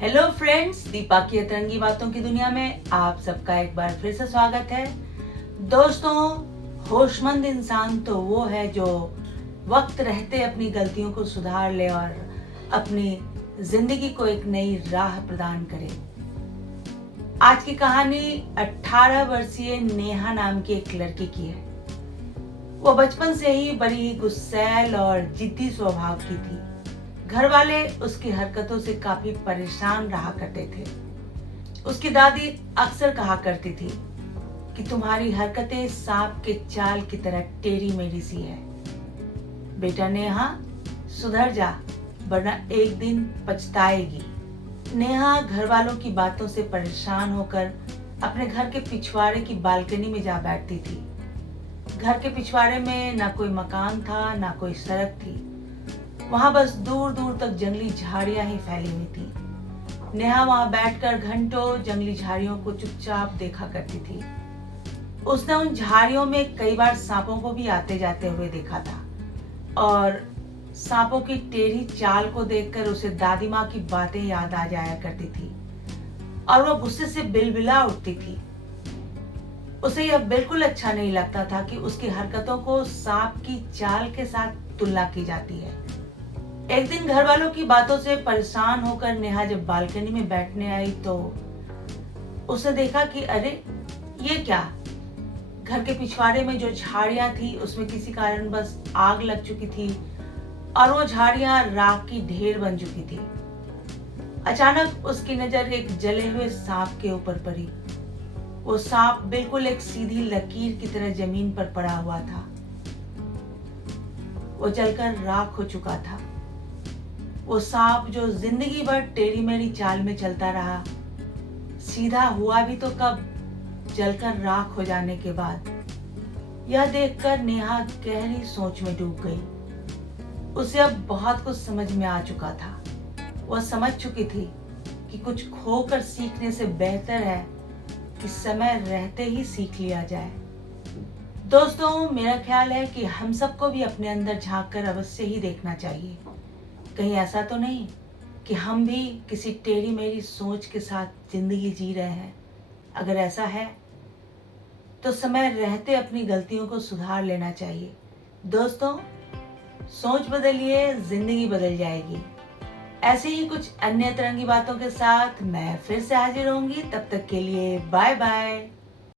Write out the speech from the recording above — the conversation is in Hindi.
हेलो फ्रेंड्स, दीपा की अतरंगी बातों की दुनिया में आप सबका एक बार फिर से स्वागत है। दोस्तों, होशमंद इंसान तो वो है जो वक्त रहते अपनी गलतियों को सुधार ले और अपनी जिंदगी को एक नई राह प्रदान करे। आज की कहानी 18 वर्षीय नेहा नाम की एक लड़की की है। वो बचपन से ही बड़ी गुस्सैल और जिद्दी स्वभाव की थी। घर वाले उसकी हरकतों से काफी परेशान रहा करते थे। उसकी दादी अक्सर कहा करती थी कि तुम्हारी हरकतें सांप के चाल की तरह टेढ़ी मेढ़ी सी है। बेटा नेहा, सुधर जा, वरना एक दिन पछताएगी। नेहा घर वालों की बातों से परेशान होकर अपने घर के पिछवाड़े की बालकनी में जा बैठती थी। घर के पिछवाड़े में ना कोई मकान था, ना कोई सड़क थी। वहां बस दूर दूर तक जंगली झाड़ियां ही फैली हुई थी। नेहा वहां बैठकर घंटों जंगली झाड़ियों को चुपचाप देखा करती थी। उसने उन झाड़ियों में कई बार सांपों को भी आते जाते हुए देखा था और सांपों की टेढ़ी चाल को देखकर उसे दादी माँ की बातें याद आ जाया करती थी और वो गुस्से से बिलबिला उठती थी। उसे यह बिल्कुल अच्छा नहीं लगता था कि उसकी हरकतों को सांप की चाल के साथ तुलना की जाती है। एक दिन घर वालों की बातों से परेशान होकर नेहा जब बालकनी में बैठने आई तो उसने देखा कि अरे ये क्या, घर के पिछवाड़े में जो झाड़ियां थी उसमें किसी कारण बस आग लग चुकी थी और वो झाड़ियां राख की ढेर बन चुकी थी। अचानक उसकी नजर एक जले हुए सांप के ऊपर पड़ी। वो सांप बिल्कुल एक सीधी लकीर की तरह जमीन पर पड़ा हुआ था। वो जलकर राख हो चुका था। वो सांप जो जिंदगी भर टेढ़ी मेढ़ी चाल में चलता रहा, सीधा हुआ भी तो कब, जलकर राख हो जाने के बाद। यह देखकर नेहा गहरी सोच में डूब गई। उसे अब बहुत कुछ समझ में आ चुका था। वह समझ चुकी थी कि कुछ खोकर सीखने से बेहतर है कि समय रहते ही सीख लिया जाए। दोस्तों, मेरा ख्याल है कि हम सबको भी अपने अंदर झांक कर अवश्य ही देखना चाहिए। कहीं ऐसा तो नहीं कि हम भी किसी टेढ़ी मेढ़ी सोच के साथ जिंदगी जी रहे हैं। अगर ऐसा है तो समय रहते अपनी गलतियों को सुधार लेना चाहिए। दोस्तों, सोच बदलिए, जिंदगी बदल जाएगी। ऐसे ही कुछ अन्य तरंगी बातों के साथ मैं फिर से हाजिर होंगी। तब तक के लिए बाय बाय।